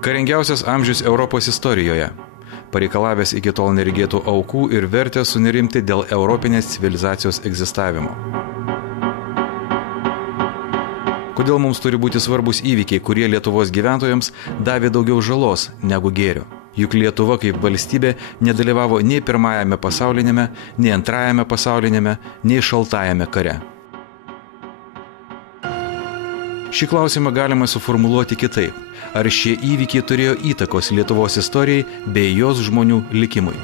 Karingiausias amžius Europos istorijoje. Pareikalavęs iki tol neregėtų aukų ir vertę sunerimti dėl europinės civilizacijos egzistavimo. Kodėl mums turi būti svarbus įvykiai, kurie Lietuvos gyventojams davė daugiau žalos negu gėrio? Juk Lietuva kaip valstybė nedalyvavo nei pirmajame pasaulinėme, nei antrajame pasaulinėme, nei šaltajame kare. Šį klausimą galima suformuluoti kitaip. Ar šie įvykiai turėjo įtakos Lietuvos istorijai bei jos žmonių likimui?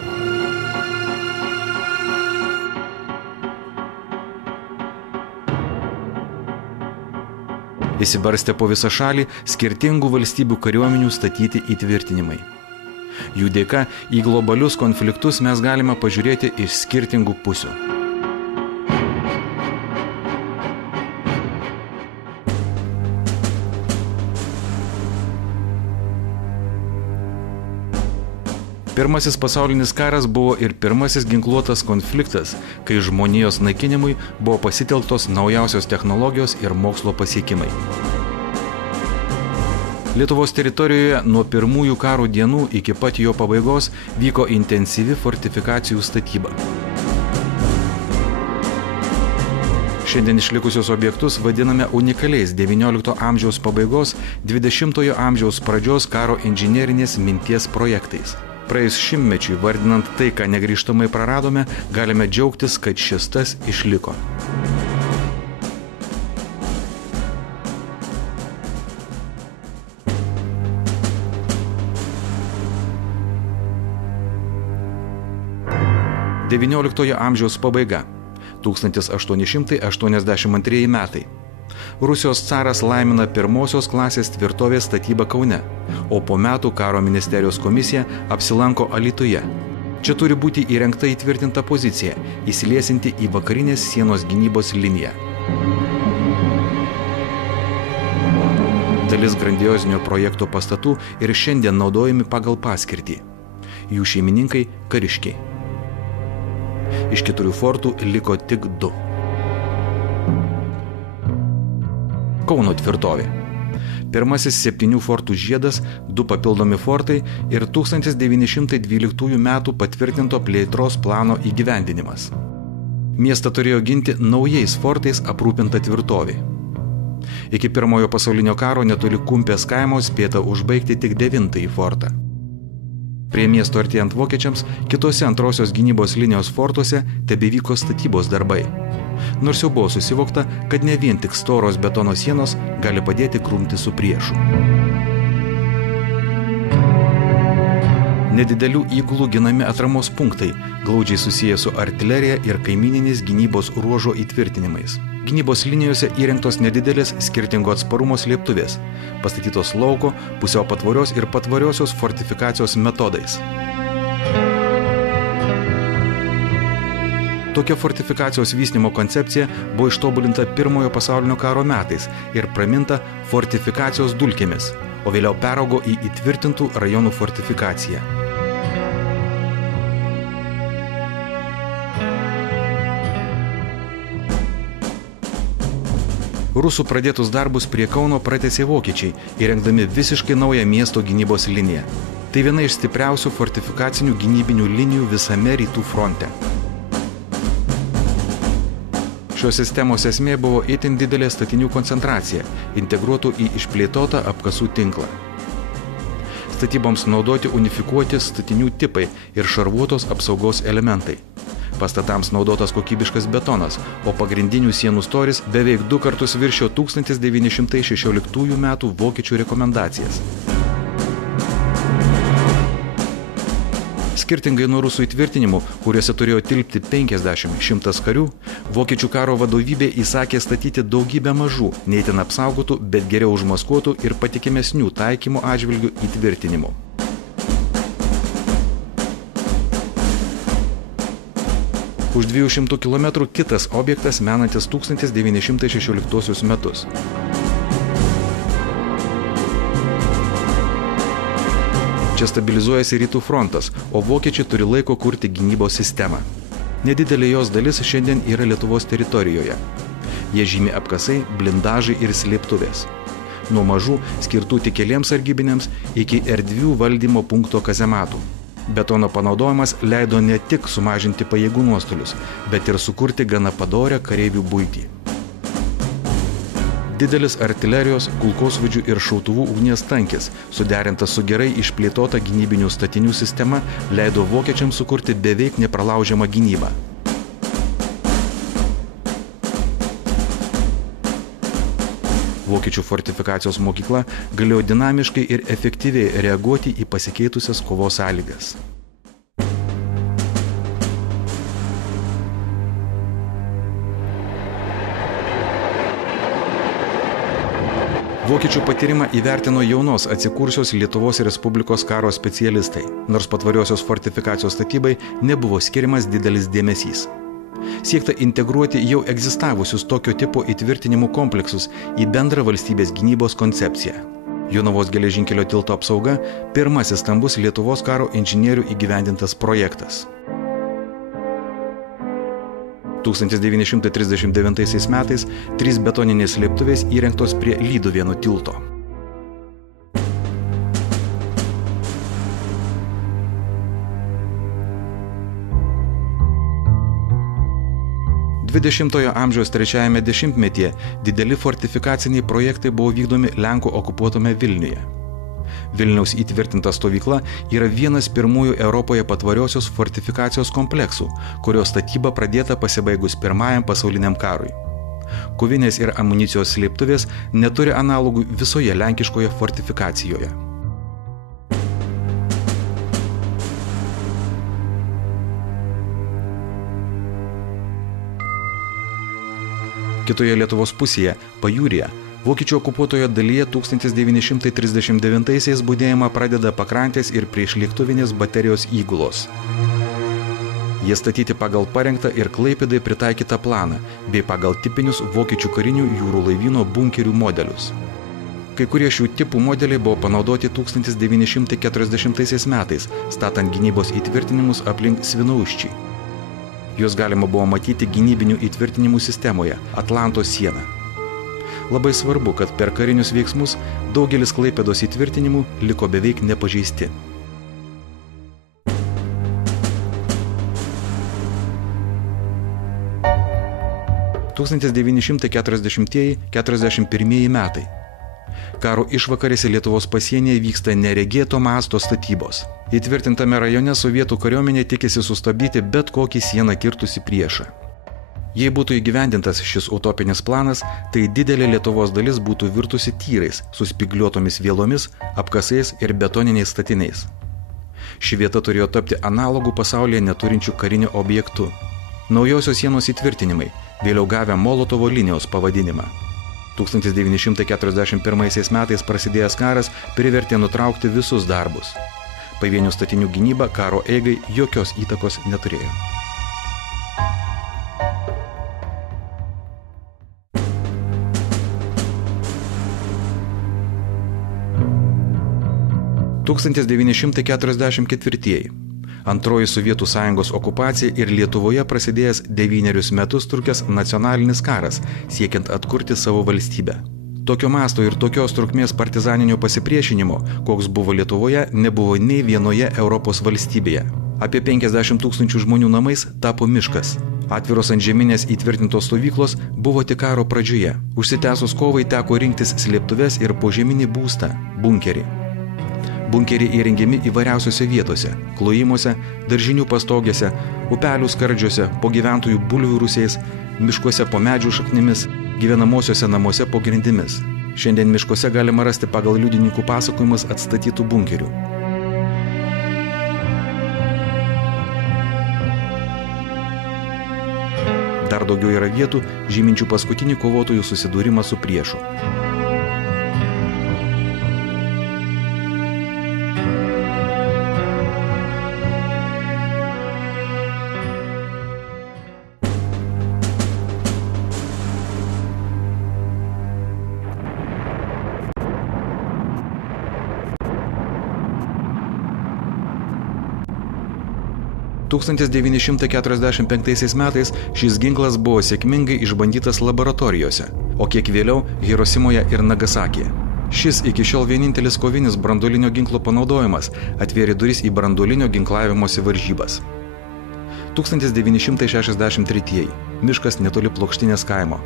Įsibarstė po visą šalį skirtingų valstybių kariuomenių statyti įtvirtinimai. Jų dėka į globalius konfliktus mes galime pažiūrėti iš skirtingų pusių. Pirmasis pasaulinis karas buvo ir pirmasis ginkluotas konfliktas, kai žmonijos naikinimui buvo pasitelktos naujausios technologijos ir mokslo pasiekimai. Lietuvos teritorijoje nuo pirmųjų karo dienų iki pat jo pabaigos vyko intensyvi fortifikacijų statyba. Šiandien išlikusius objektus vadiname unikaliais XIX amžiaus pabaigos, XX amžiaus pradžios karo inžinerinės minties projektais. Praėjus šimtmečiui, vardinant tai, ką negrįžtamai praradome, galime džiaugtis, kad šis tas išliko. XIX amžiaus pabaiga. 1882 metai. Rusijos caras laimina pirmosios klasės tvirtovės statybą Kaune, o po metų karo ministerijos komisija apsilanko Alytuje. Čia turi būti įrengta įtvirtinta pozicija, įsiliesinti į vakarinės sienos gynybos liniją. Dalis grandiozinio projekto pastatų ir šiandien naudojami pagal paskirtį. Jų šeimininkai kariškiai. Iš 4 fortų liko tik 2. Kauno tvirtovė. Pirmasis 7 fortų žiedas, 2 papildomi fortai ir 1912 metų patvirtinto plėtros plano įgyvendinimas. Miestą turėjo ginti naujais fortais aprūpinta tvirtovė. Iki pirmojo pasaulinio karo netoli Kumpės kaimo spėta užbaigti tik 9 fortą. Prie miesto artėjant vokiečiams, kitose antrosios gynybos linijos fortuose tebevyko statybos darbai. Nors jau buvo susivokta, kad ne vien tik storos betono sienos gali padėti grumti su priešu. Nedidelių įgulų ginami atramos punktai, glaudžiai susiję su artilerija ir kaimyninės gynybos ruožo įtvirtinimais. Gynybos linijose įrengtos nedidelės skirtingo atsparumo slėptuvės, pastatytos lauko, pusiau patvorios ir patvoriosios fortifikacijos metodais. Tokia fortifikacijos vystymo koncepcija buvo ištobulinta pirmojo pasaulinio karo metais ir praminta fortifikacijos dulkėmis, o vėliau peraugo į įtvirtintų rajonų fortifikaciją. Rusų pradėtus darbus prie Kauno pratęsė vokiečiai, įrengdami visiškai naują miesto gynybos liniją. Tai viena iš stipriausių fortifikacinių gynybinių linijų visame rytų fronte. Šios sistemos esmė buvo itin didelė statinių koncentracija, integruotų į išplėtotą apkasų tinklą. Statyboms naudoti unifikuoti statinių tipai ir šarvuotos apsaugos elementai. Pastatams naudotas kokybiškas betonas, o pagrindinių sienų storis beveik 2 kartus viršijo 1916 metų vokiečių rekomendacijas. Skirtingai nuo rusų įtvirtinimų, kuriuose turėjo tilpti 50-100 karių, vokiečių karo vadovybė įsakė statyti daugybę mažų, neįtin apsaugotų, bet geriau užmaskuotų ir patikimesnių taikymo atžvilgių įtvirtinimų. Už 200 km kitas objektas menantis 1916 metus. Čia stabilizuojasi rytų frontas, o vokiečiai turi laiko kurti gynybos sistemą. Nedidelė jos dalis šiandien yra Lietuvos teritorijoje. Jie žymi apkasai, blindažai ir slėptuvės. nuo mažų, skirtų tik keliems sargybiniams, iki erdvių valdymo punkto kazematų. Betono panaudojimas leido ne tik sumažinti pajėgų nuostolius, bet ir sukurti gana padorią kareivių buitį. Didelis artilerijos, kulkosvaidžių ir šautuvų ugnies tankis, suderintas su gerai išplėtota gynybinių statinių sistema, leido vokiečiams sukurti beveik nepralaužiamą gynybą. Vokiečių fortifikacijos mokykla galėjo dinamiškai ir efektyviai reaguoti į pasikeitusias kovos sąlygas. Vokiečių patyrimą įvertino jaunos atsikursios Lietuvos Respublikos karo specialistai, nors patvariosios fortifikacijos statybai nebuvo skiriamas didelis dėmesys. Siekta integruoti jau egzistavusius tokio tipo įtvirtinimų kompleksus į bendrą valstybės gynybos koncepciją. Jonavos geležinkelio tilto apsauga – pirmasis stambus Lietuvos karo inžinierių įgyvendintas projektas. 1939 metais 3 betoninės slėptuvės įrengtos prie Lyduvėnų tilto. 20-ojo amžiaus trečiajame dešimtmetyje dideli fortifikaciniai projektai buvo vykdomi Lenkų okupuotame Vilniuje. Vilniaus įtvirtinta stovykla yra vienas pirmųjų Europoje patvariosios fortifikacijos kompleksų, kurio statyba pradėta pasibaigus Pirmajam pasauliniam karui. Kovinės ir amunicijos slėptuvės neturi analogų visoje lenkiškoje fortifikacijoje. Kitoje Lietuvos pusėje, pajūryje, vokiečių okupuotoje dalyje 1939-aisiais budėjimą pradeda pakrantės ir priešlėktuvinės baterijos įgulos. Jie statyti pagal parengtą ir Klaipėdai pritaikytą planą, bei pagal tipinius vokiečių karinių jūrų laivyno bunkerių modelius. Kai kurie šių tipų modeliai buvo panaudoti 1940 metais, statant gynybos įtvirtinimus aplink Svinauščiai. Juos galima buvo matyti gynybinių įtvirtinimų sistemoje – Atlantos siena. Labai svarbu, kad per karinius veiksmus daugelis Klaipėdos įtvirtinimų liko beveik nepažeisti. – 1940–41 metai. Karo išvakarėse Lietuvos pasienyje vyksta neregėto masto statybos. Įtvirtintame rajone sovietų kariuomenė tikisi sustabdyti bet kokį sieną kirtusį priešą. Jei būtų įgyvendintas šis utopinis planas, tai didelė Lietuvos dalis būtų virtusi tyrais, su spygliuotomis vielomis, apkasais ir betoniniais statiniais. Ši vieta turėjo tapti analogų pasaulyje neturinčių karinių objektų. Naujosios sienos įtvirtinimai, vėliau gavę Molotovo linijos pavadinimą. 1941 metais prasidėjęs karas privertė nutraukti visus darbus. Pavienių statinių gynyba karo eigai jokios įtakos neturėjo. – 1944. Antroji Sovietų Sąjungos okupacija ir Lietuvoje prasidėjęs 9 metus trukęs nacionalinis karas, siekiant atkurti savo valstybę. Tokio masto ir tokios trukmės partizaninio pasipriešinimo, koks buvo Lietuvoje, nebuvo nei vienoje Europos valstybėje. Apie 50 000 žmonių namais tapo miškas. Atviros antžeminės įtvirtintos stovyklos buvo tik karo pradžioje. Užsitęsus kovai teko rinktis slėptuves ir požeminį būstą – bunkerį. Bunkeriai įrengiami įvairiausiose vietose – klojimuose, daržinių pastogėse, upelių skardžiuose, po gyventojų bulvių rūsiais, miškuose po medžių šaknimis, gyvenamosiuose namuose po grindimis. Šiandien miškuose galima rasti pagal liudininkų pasakojimus atstatytų bunkerių. Dar daugiau yra vietų, žyminčių paskutinį kovotojų susidūrimą su priešu. – 1945 metais šis ginklas buvo sėkmingai išbandytas laboratorijose, o kiek vėliau Hirosimoje ir Nagasakyje. Šis iki šiol vienintelis kovinis branduolinio ginklo panaudojimas atvėrė duris į branduolinio ginklavimosi varžybas. 1963. Miškas netoli Plokštinės kaimo.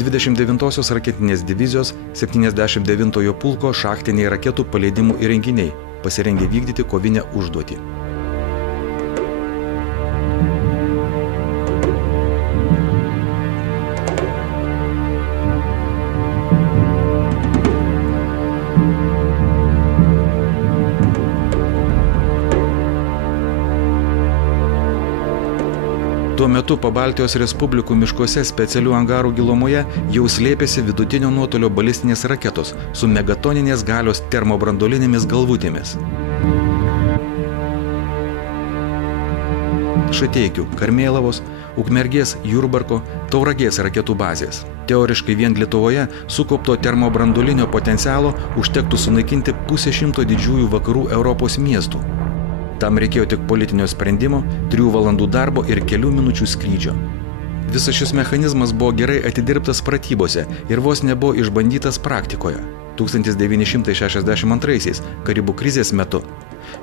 29-osios raketinės divizijos 79-ojo pulko šachtiniai raketų paleidimų įrenginiai pasirengė vykdyti kovinę užduotį. Tuo metu Pabaltijos Respublikų miškuose specialių angarų gilumoje jau slėpėsi vidutinio nuotolio balistinės raketos su megatoninės galios termobranduolinėmis galvutėmis. Šateikių, Karmėlavos, Ukmergės, Jurbarko, Tauragės raketų bazės. Teoriškai vien Lietuvoje sukaupto termobranduolinio potencialo užtektų sunaikinti 100 didžiųjų vakarų Europos miestų. Tam reikėjo tik politinio sprendimo, 3 valandų darbo ir kelių minučių skrydžio. Visas šis mechanizmas buvo gerai atidirbtas pratybose ir vos nebuvo išbandytas praktikoje. 1962 Karibų krizės metu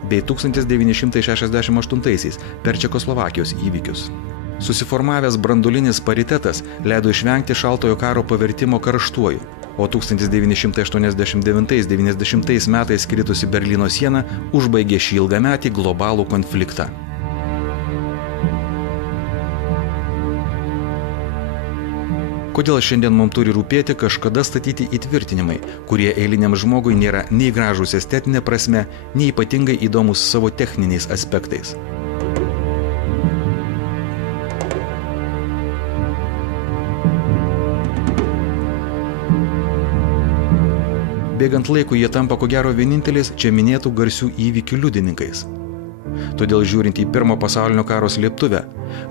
bei 1968 per Čekoslovakijos įvykius. Susiformavęs branduolinis paritetas leido išvengti šaltojo karo pavertimo karštuoju, o 1989–90 metais kritusi Berlyno siena užbaigė šį ilgametį globalų konfliktą. Kodėl šiandien mums turi rūpėti kažkada statyti įtvirtinimai, kurie eiliniam žmogui nėra nei gražūs estetinė prasme, nei ypatingai įdomus savo techniniais aspektais? Bėgant laiku jie tampa ko gero vieninteliais čia minėtų garsių įvykių liudininkais. Todėl žiūrint į Pirmo pasaulinio karo slėptuvę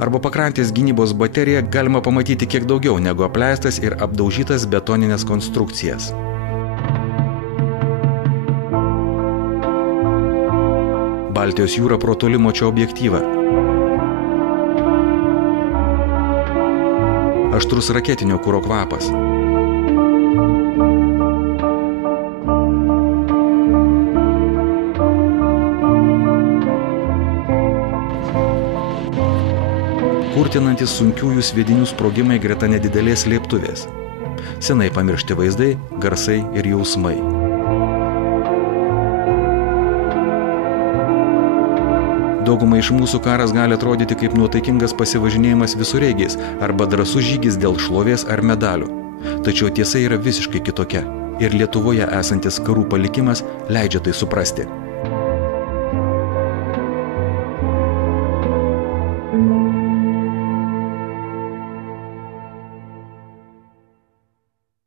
arba pakrantės gynybos bateriją galima pamatyti kiek daugiau negu apleistas ir apdaužytas betoninės konstrukcijas. Baltijos jūra pro toli mačiau objektyvą. Aštrus raketinio kuro kvapas. Kurtinantis sunkiųjų sviedinių sprogimai greta nedidelės slėptuvės. Senai pamiršti vaizdai, garsai ir jausmai. Daugumai iš mūsų karas gali atrodyti kaip nuotaikingas pasivažinėjimas visureigiais arba drąsus žygis dėl šlovės ar medalių. Tačiau tiesa yra visiškai kitokia ir Lietuvoje esantis karų palikimas leidžia tai suprasti.